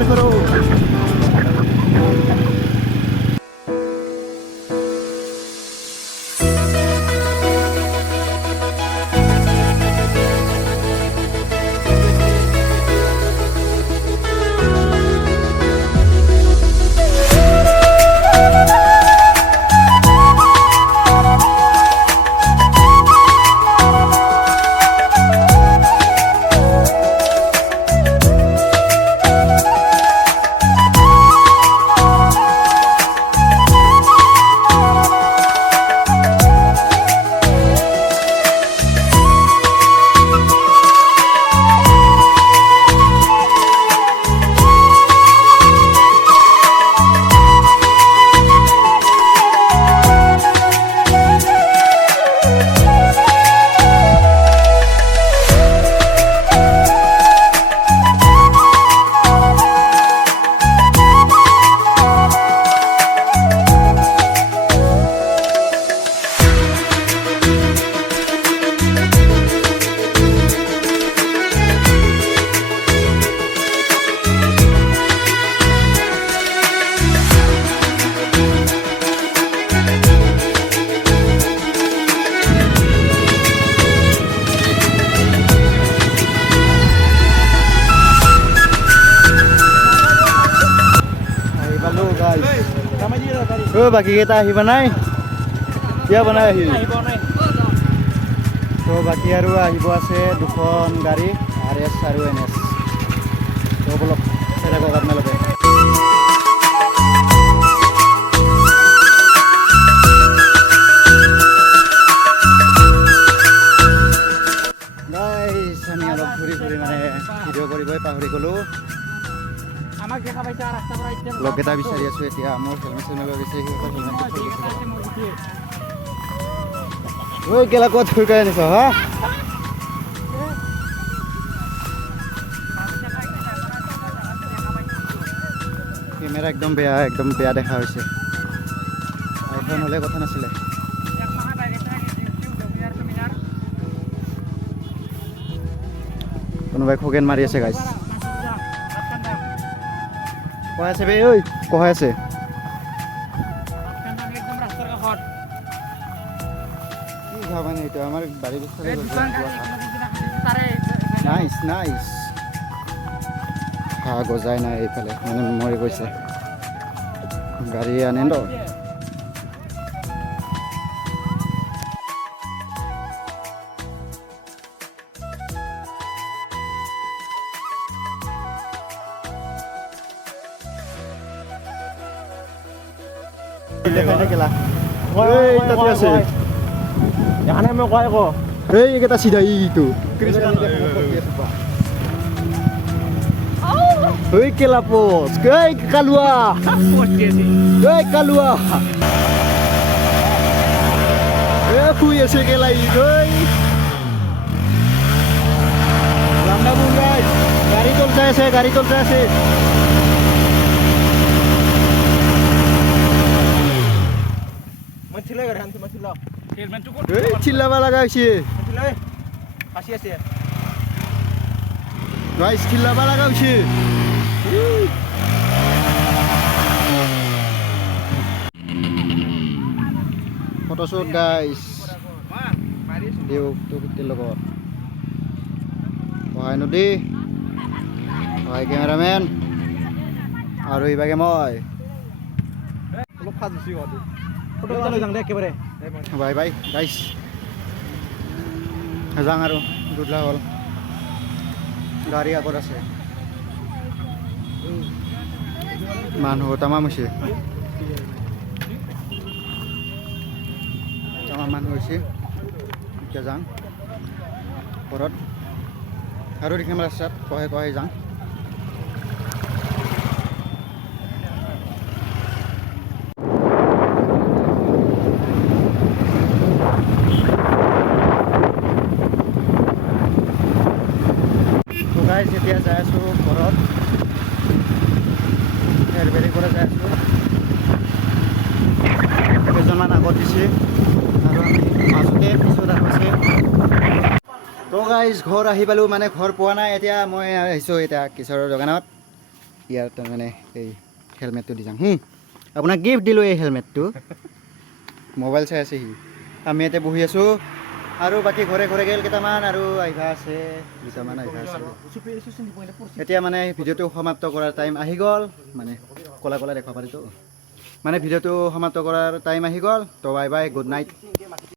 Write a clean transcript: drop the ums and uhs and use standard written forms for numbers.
Share करो। বাকি কেইটা আহিবা নাই কিয় বনাই আহিল তো বাকি আৰু আহিব আছে দুখন গাড়ী RS আৰু NS তো বলক চাই থাকক আপোনালোকে গাইছ আমি অলপ ঘূৰি ঘূৰি মানে ভিডিঅ' কৰিবই পাহৰি গ'লো লগ এটা বিচাৰি আছো এতিয়া মোৰ হেলমেট চেলমেট লৈ গৈছে ঐ গেলা ক'ত থৈ আনিছ হা কেমেৰা একদম বেয়া দেখা হৈছে আইফোন হ'লে কথা নাছিলে কোনোবাই খগেন মাৰি আছে গাইছ কয় আছে বে ঐ কয় আছে কি খাবা নে এটা আমাৰ বাড়ি বিছাৰে নাইস হা গজাই নাই এইফালে মানে মৰি গৈছে গাড়ী আনে ন এইকেইটা চিধা ইটো ঐ কেলা পোচ ঐ কালুৱা ঐ কালুৱা শুই আছে কেলা ঐ লাম্বা বুঙ্গাই গাড়ী চলতে আছে চিল্লাবা লাগা হৈছে চিল্লাবা লাগা হৈছে ফটোশ্বুট গাইছ দেউৰ লগত সহায় নদী সহায় কেমেৰামেন আৰু এইভাগে মই অলপ ফাজ হৈছি ফটো এটা লৈ যাওঁ দে একেবাৰে বাই বাই গাইছ যাওঁ আৰু গুডলা হ'ল গাড়ী আগত আছে মানুহ তামাম হৈছে মানুহ হৈছে এতিয়া যাওঁ ঘৰত আৰু দেখিম ৰাস্তাত কহে যাওঁ এতিয়া যাই আছোঁ ঘৰত হেৰবেৰী পৰা যাই আছোঁ কেইজনমান আগত দিছে আৰু আমি মাজতে পিছত আছে তো গাইজ ঘৰ আহি পালোঁ মানে ঘৰ পোৱা নাই এতিয়া মই আহিছোঁ এতিয়া কিশোৰৰ দোকানত ইয়াৰ তাৰমানে এই হেলমেটটো দি যাওঁ আপোনাক গিফ্ট দিলোঁ এই হেলমেটটো মোবাইল চাই আছে সি আমি ইয়াতে বহি আছোঁ আৰু বাকী ঘৰে ঘৰে গেল কেইটামান আৰু আহিবা আছে দুটামান আহিবা আছে এতিয়া মানে ভিডিঅ'টো সমাপ্ত কৰাৰ টাইম আহি গ'ল মানে ক'লা ক'লা দেখুৱাব পাৰিতো মানে ভিডিঅ'টো সমাপ্ত কৰাৰ টাইম আহি গ'ল তো বাই বাই গুড নাইট